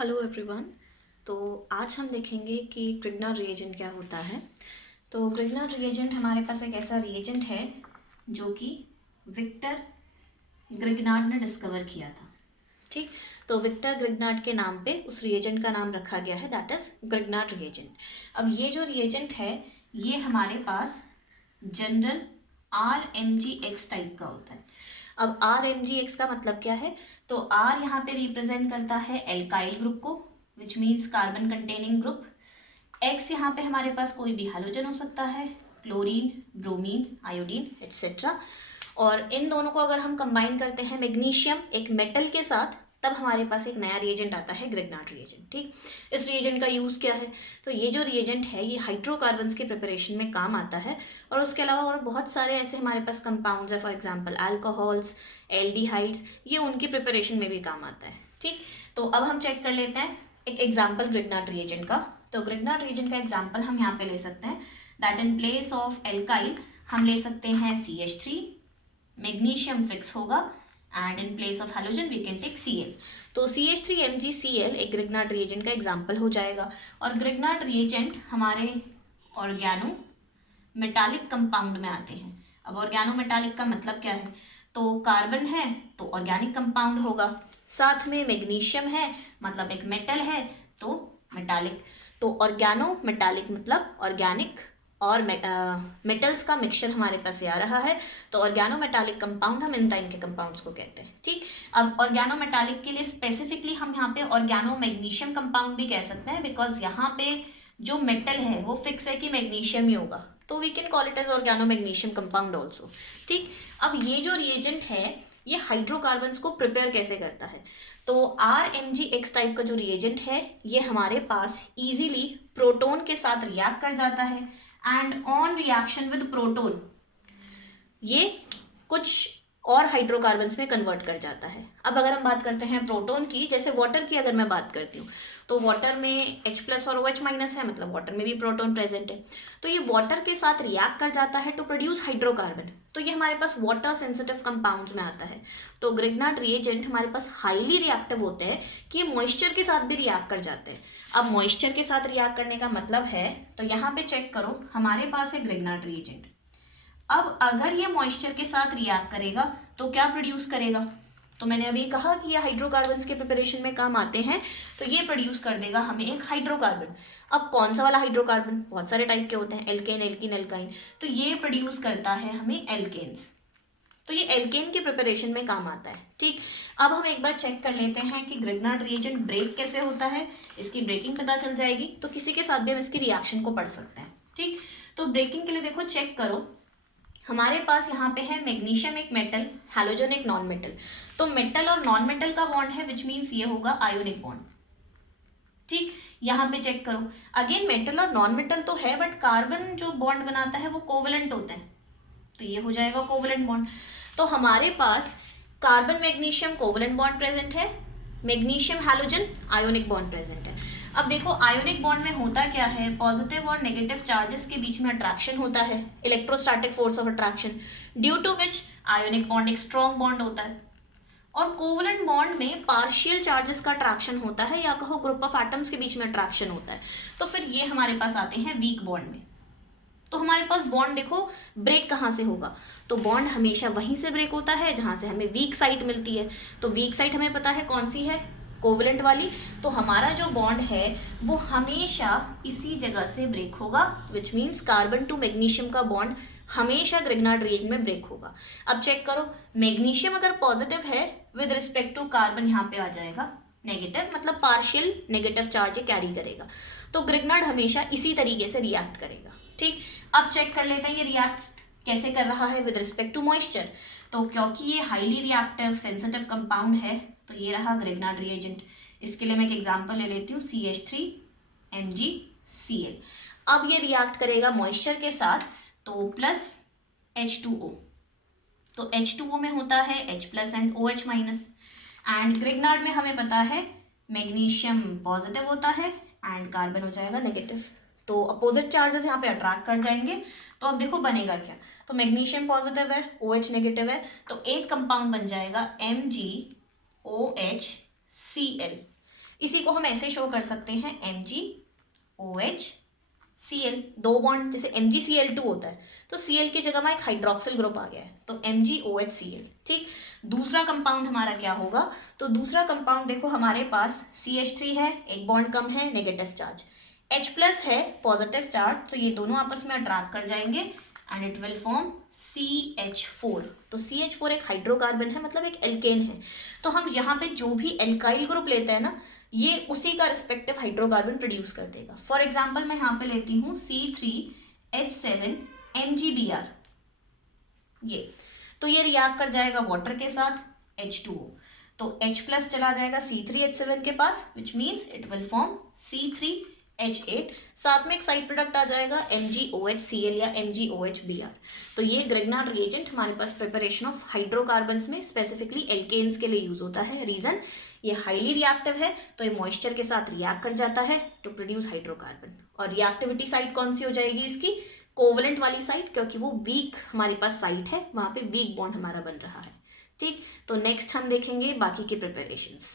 Hello everyone. तो आज हम देखेंगे कि ग्रिग्नार्ड रिएजेंट क्या होता है। तो ग्रिग्नार्ड रिएजेंट हमारे पास एक ऐसा रिएजेंट है जो कि विक्टर ग्रिग्नार्ड ने डिस्कवर किया था। ठीक, तो विक्टर ग्रिग्नार्ड के नाम पे उस रिएजेंट का नाम रखा गया है, दैट इज ग्रिग्नार्ड रिएजेंट। अब ये जो रिएजेंट है ये हमारे पास जनरल RMgX टाइप का होता है। अब RMgX का मतलब क्या है? तो R यहाँ पे रिप्रेजेंट करता है एल्काइल ग्रुप को, which means carbon containing group. X यहाँ पे हमारे पास कोई भी हैलोजन हो सकता है, क्लोरीन, ब्रोमीन, आयोडीन एक्सेट्रा। और इन दोनों को अगर हम कंबाइन करते हैं मैग्नीशियम एक मेटल के साथ, तब हमारे पास एक नया रिएजेंट आता है ग्रिग्नार्ड रिएजेंट। ठीक, इस रिएजेंट का यूज़ क्या है? तो ये जो रिएजेंट है ये हाइड्रोकार्बन्स के प्रिपरेशन में काम आता है, और उसके अलावा और बहुत सारे ऐसे हमारे पास कंपाउंड्स है, फॉर एग्जांपल अल्कोहल्स, एल्डिहाइड्स, ये उनकी प्रिपरेशन में भी काम आता है। ठीक, तो अब हम चेक कर लेते हैं एक एग्जाम्पल ग्रिग्नार्ड रिएजेंट का। तो ग्रिग्नार्ड रिएजेंट का एग्जाम्पल हम यहाँ पे ले सकते हैं, that in place of alkyl हम ले सकते हैं CH3, मैग्नीशियम फिक्स होगा, and in place of halogen we can take Cl। तो CH3MgCl एक ग्रिग्नार्ड रिएजेंट का एग्जाम्पल हो जाएगा। और ग्रिग्नार्ड रिएजेंट हमारे ऑर्गेनो मेटालिक कंपाउंड में आते हैं। अब ऑर्गेनो मेटालिक का मतलब क्या है? तो कार्बन है तो ऑर्गेनिक कंपाउंड होगा, साथ में मैग्नीशियम है मतलब एक मेटल है तो मेटालिक। तो ऑर्गेनो मेटालिक मतलब ऑर्गेनिक और मेटल्स का मिक्सचर हमारे पास आ रहा है, तो ऑर्गेनो मेटालिक कंपाउंड हम इन टाइप के कंपाउंड्स को कहते हैं। ठीक, अब ऑर्गेनो मेटालिक के लिए स्पेसिफिकली हम यहाँ पे ऑर्गेनो मैग्नीशियम कंपाउंड भी कह सकते हैं, बिकॉज यहाँ पे जो मेटल है वो फिक्स है कि मैग्नीशियम ही होगा, तो we can call it as organo magnesium compound also. ठीक, अब ये जो रिएजेंट है ये हाइड्रोकार्बन्स को प्रिपेयर कैसे करता है? तो RMgX टाइप का जो रिएजेंट है ये हमारे पास इजीली प्रोटोन के साथ रिएक्ट कर जाता है, and on reaction with proton ये कुछ और हाइड्रोकार्बन्स में कन्वर्ट कर जाता है। अब अगर हम बात करते हैं प्रोटोन की, जैसे वाटर की अगर मैं बात करती हूँ, तो वाटर में H+ और OH- है, मतलब वाटर में भी प्रोटोन प्रेजेंट है, तो ये वाटर के साथ रिएक्ट कर जाता है टू प्रोड्यूस हाइड्रोकार्बन। तो ये हमारे पास वाटर सेंसिटिव कंपाउंड्स में आता है। तो ग्रिग्नार्ड रिएजेंट हमारे पास हाईली रिएक्टिव होते हैं कि ये मॉइस्चर के साथ भी रिएक्ट कर जाते हैं। अब मॉइस्चर के साथ रिएक्ट करने का मतलब है, तो यहाँ पे चेक करो हमारे पास है ग्रिग्नार्ड रिएजेंट। अब अगर ये मॉइस्चर के साथ रिएक्ट करेगा तो क्या प्रोड्यूस करेगा? तो मैंने अभी कहा कि ये हाइड्रोकार्बन्स के प्रिपरेशन में काम आते हैं, तो ये प्रोड्यूस कर देगा हमें एक हाइड्रोकार्बन। अब कौन सा वाला हाइड्रोकार्बन? बहुत सारे टाइप के होते हैं, एल्केन, एल्कीन, एल्काइन, तो ये प्रोड्यूस करता है हमें एल्केन्स। तो ये एल्केन के प्रिपरेशन में काम आता है। ठीक, अब हम एक बार चेक कर लेते हैं कि ग्रिग्नार्ड रिएजेंट ब्रेक कैसे होता है, इसकी ब्रेकिंग पता चल जाएगी, तो किसी के साथ भी हम इसकी रिएक्शन को पढ़ सकते हैं। ठीक, तो ब्रेकिंग के लिए देखो चेक करो, हमारे पास यहाँ पे है मैग्नीशियम एक मेटल, हैलोजन एक नॉन मेटल। तो मेटल और नॉन मेटल का बॉन्ड है, विच मीन्स ये होगा आयोनिक बॉन्ड। ठीक, यहाँ पे चेक करो, अगेन मेटल और नॉन मेटल तो है, बट कार्बन जो बॉन्ड बनाता है वो कोवेलेंट होता है, तो ये हो जाएगा कोवेलेंट बॉन्ड। तो हमारे पास carbon magnesium covalent bond present है, magnesium halogen ionic bond present है। अब देखो आयोनिक बॉन्ड में होता क्या है, पॉजिटिव और नेगेटिव चार्जेस के बीच में अट्रैक्शन होता है, electrostatic force of attraction, due to which ionic bond एक स्ट्रॉन्ग बॉन्ड होता है। और कोवेलेंट बॉन्ड में पार्शियल चार्जेस का अट्रैक्शन होता है, या कहो ग्रुप ऑफ एटम्स के बीच में अट्रैक्शन होता है, तो फिर ये हमारे पास आते हैं वीक बॉन्ड में। तो हमारे पास बॉन्ड देखो ब्रेक कहाँ से होगा, तो बॉन्ड हमेशा वहीं से ब्रेक होता है जहाँ से हमें वीक साइड मिलती है। तो वीक साइड हमें पता है कौन सी है, कोवेलेंट वाली। तो हमारा जो बॉन्ड है वो हमेशा इसी जगह से ब्रेक होगा, which means carbon to magnesium का बॉन्ड हमेशा ग्रिग्नार्ड रिएजेंट में ब्रेक होगा। अब चेक करो, मैग्नीशियम अगर पॉजिटिव है विद रिस्पेक्ट टू कार्बन यहाँ पे आ जाएगा नेगेटिव, मतलब पार्शियल नेगेटिव चार्ज कैरी करेगा। तो ग्रिग्नार्ड हमेशा इसी तरीके से रिएक्ट करेगा। ठीक, अब चेक कर लेते हैं ये रिएक्ट कैसे कर रहा है विद रिस्पेक्ट टू मॉइस्चर। तो क्योंकि ये हाईली रिएक्टिव सेंसिटिव कंपाउंड है, तो ये रहा ग्रिग्नार्ड रिएजेंट। इसके लिए मैं एक एग्जांपल ले लेती हूँ, CH3MgCl। अब ये रिएक्ट करेगा मॉइस्चर के साथ, तो प्लस H2O, तो H2O में होता है H+ and OH-, and Grignard में हमें पता है मैग्नीशियम पॉजिटिव होता है एंड कार्बन हो जाएगा नेगेटिव, तो अपोजिट चार्जेस यहाँ पे अट्रैक्ट कर जाएंगे। तो अब देखो बनेगा क्या, तो मैग्नीशियम पॉजिटिव है, OH नेगेटिव है, तो एक कंपाउंड बन जाएगा MgOHCl। इसी को हम ऐसे शो कर सकते हैं MgOH Cl, 2 बॉन्ड, जैसे MgCl2 होता है तो Cl की जगह में एक हाइड्रोक्सिल ग्रुप आ गया है तो MgOH Cl। ठीक, दूसरा कंपाउंड हमारा क्या होगा, तो दूसरा कंपाउंड देखो हमारे पास CH3 है, एक बॉन्ड कम है, नेगेटिव चार्ज, H+ है पॉजिटिव चार्ज, तो ये दोनों आपस में अट्रैक्ट कर जाएंगे and it will form CH4। तो CH4 एक हाइड्रोकार्बन है, मतलब एक एल्केन है। तो हम यहाँ पे जो भी एल्काइल ग्रुप लेते हैं ना, ये उसी का रिस्पेक्टिव हाइड्रोकार्बन प्रोड्यूस कर देगा। फॉर एग्जाम्पल मैं यहाँ पे लेती हूँ C3H7 MgBr, ये तो ये रिएक्ट कर जाएगा वाटर के साथ H2O, तो H+ चला जाएगा C3H7 के पास, which means it will form C3H8, साथ में एक साइड प्रोडक्ट आ जाएगा MgOHCl या MgOHBr। तो ये ग्रिग्नार्ड रिएजेंट हमारे पास प्रिपरेशन ऑफ हाइड्रोकार्बन्स में स्पेसिफिकली एल्केन्स के लिए यूज होता है। रीजन, ये हाईली रिएक्टिव है तो ये मॉइस्चर के साथ रिएक्ट कर जाता है टू प्रोड्यूस हाइड्रोकार्बन। और रिएक्टिविटी साइड कौन सी हो जाएगी इसकी, कोवलेंट वाली साइड, क्योंकि वो वीक हमारे पास साइड है, वहां पे वीक बॉन्ड हमारा बन रहा है। ठीक, तो नेक्स्ट हम देखेंगे बाकी के प्रिपरेशंस।